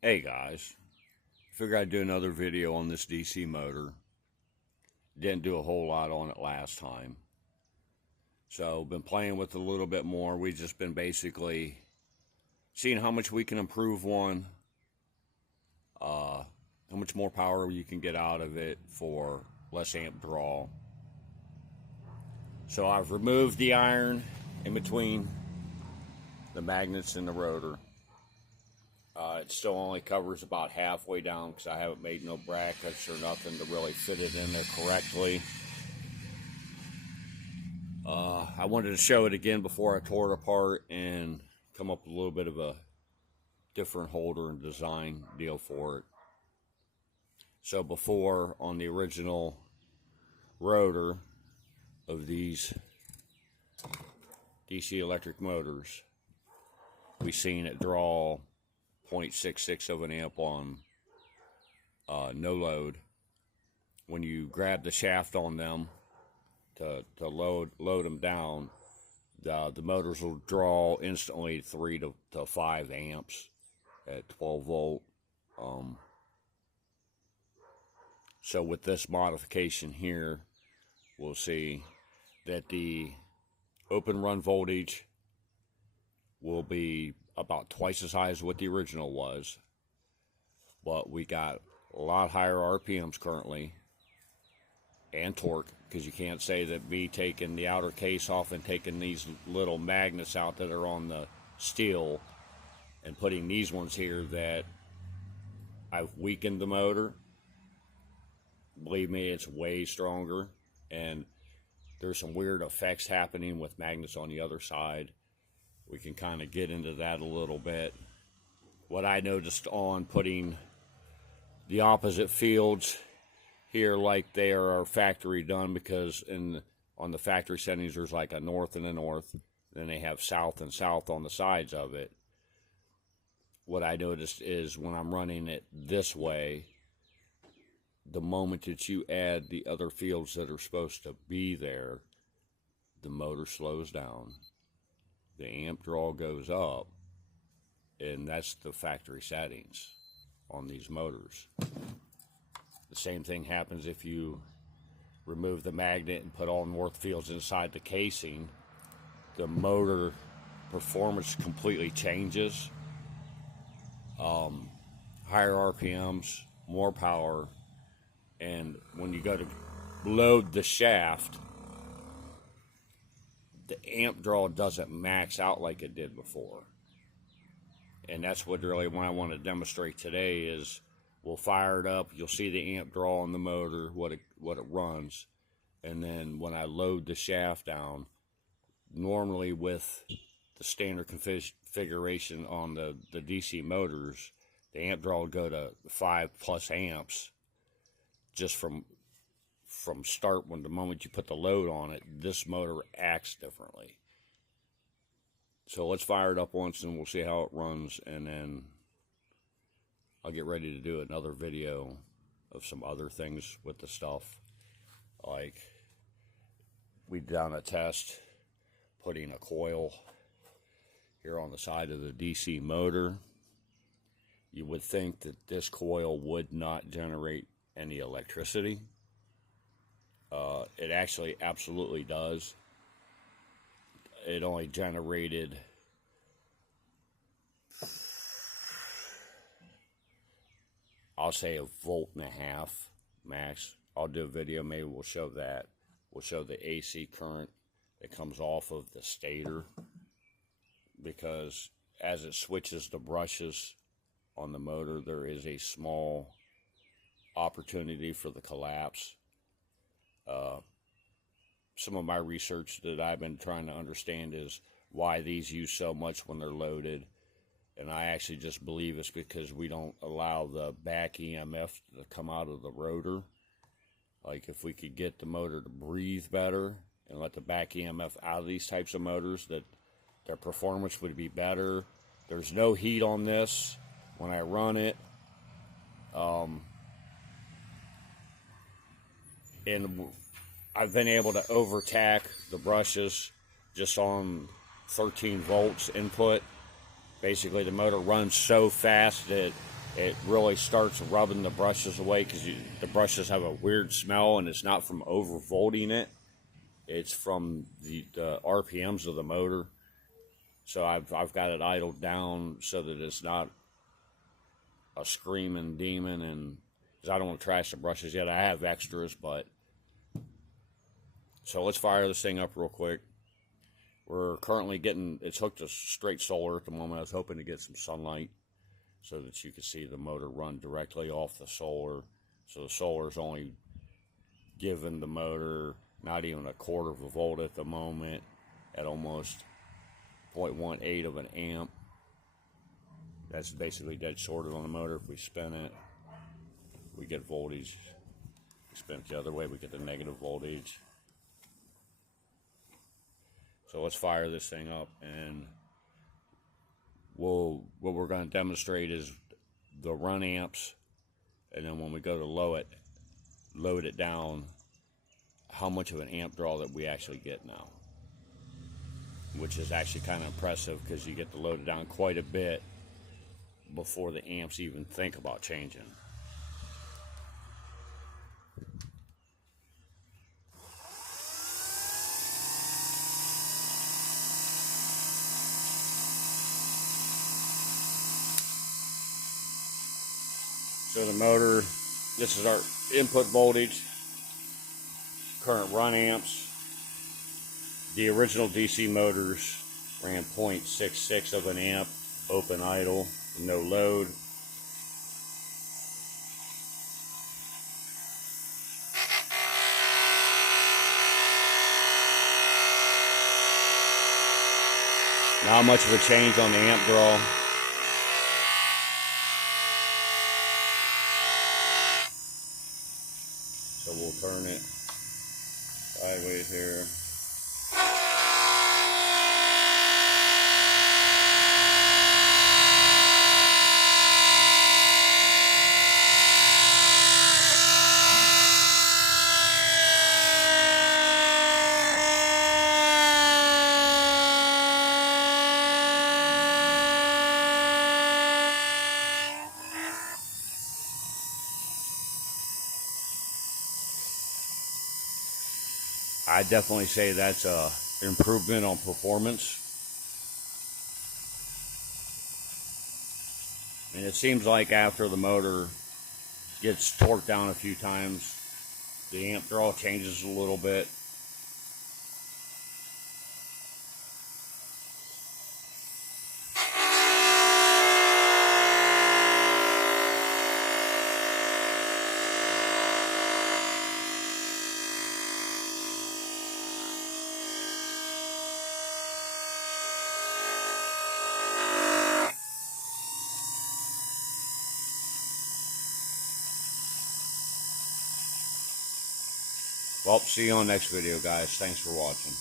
Hey guys, figured I'd do another video on this DC motor. Didn't do a whole lot on it last time. So been playing with it a little bit more. We've just been basically seeing how much we can improve one, how much more power you can get out of it for less amp draw. So I've removed the iron in between the magnets and the rotor. It still only covers about halfway down because I haven't made no brackets or nothing to really fit it in there correctly. I wanted to show it again before I tore it apart and come up with a little bit of a different holder and design deal for it. So before, on the original rotor of these DC electric motors, we seen it draw 0.66 of an amp on no load. When you grab the shaft on them to load them down, the motors will draw instantly 3 to 5 amps at 12 volt. So with this modification here, we'll see that the open run voltage will be about twice as high as what the original was, but we got a lot higher RPMs currently, and torque, because you can't say that me taking the outer case off and taking these little magnets out that are on the steel and putting these ones here that I've weakened the motor. Believe me, it's way stronger, and there's some weird effects happening with magnets on the other side. We can kind of get into that a little bit. What I noticed on putting the opposite fields here like they are factory done, because on the factory settings there's like a north and a north, then they have south and south on the sides of it. What I noticed is when I'm running it this way, the moment that you add the other fields that are supposed to be there, the motor slows down. The amp draw goes up, and that's the factory settings on these motors. The same thing happens if you remove the magnet and put all north fields inside the casing. The motor performance completely changes. Higher RPMs, more power, and when you go to load the shaft, the amp draw doesn't max out like it did before. And that's what really what I want to demonstrate today is we'll fire it up, you'll see the amp draw on the motor, what it runs, and then when I load the shaft down, normally with the standard configuration on the DC motors, the amp draw will go to 5+ amps just from start. When the moment you put the load on it, this motor acts differently. So let's fire it up once and we'll see how it runs, and then I'll get ready to do another video of some other things with the stuff. Like we done a test putting a coil here on the side of the DC motor. You would think that this coil would not generate any electricity. It actually absolutely does. It only generated I'll say 1.5 volts max. I'll do a video, maybe we'll show that. We'll show the AC current that comes off of the stator, because as it switches the brushes on the motor, there is a small opportunity for the collapse. Some of my research that I've been trying to understand is why these use so much when they're loaded, and I actually just believe it's because we don't allow the back EMF to come out of the rotor. Like if we could get the motor to breathe better and let the back EMF out of these types of motors, that their performance would be better. There's no heat on this when I run it. And I've been able to overtack the brushes just on 13 volts input. Basically, the motor runs so fast that it really starts rubbing the brushes away, because the brushes have a weird smell, and it's not from overvolting it. It's from the RPMs of the motor. So I've got it idled down so that it's not a screaming demon, and because I don't want to trash the brushes yet. I have extras, but so let's fire this thing up real quick. We're currently getting, it's hooked to straight solar at the moment. I was hoping to get some sunlight so that you could see the motor run directly off the solar. So the solar is only giving the motor not even a quarter of a volt at the moment, at almost 0.18 of an amp. That's basically dead shorted on the motor. If we spin it, we get voltage. If we spin it the other way, we get the negative voltage. So let's fire this thing up, and what we're going to demonstrate is the run amps, and then when we go to load it down, how much of an amp draw that we actually get now, which is actually kind of impressive, because you get to load it down quite a bit before the amps even think about changing. So the motor, this is our input voltage, current run amps. The original DC motors ran 0.66 of an amp, open idle, no load. Not much of a change on the amp draw. So we'll turn it sideways here. I definitely say that's a improvement on performance. And it seems like after the motor gets torqued down a few times, the amp draw changes a little bit. Well, see you on the next video, guys. Thanks for watching.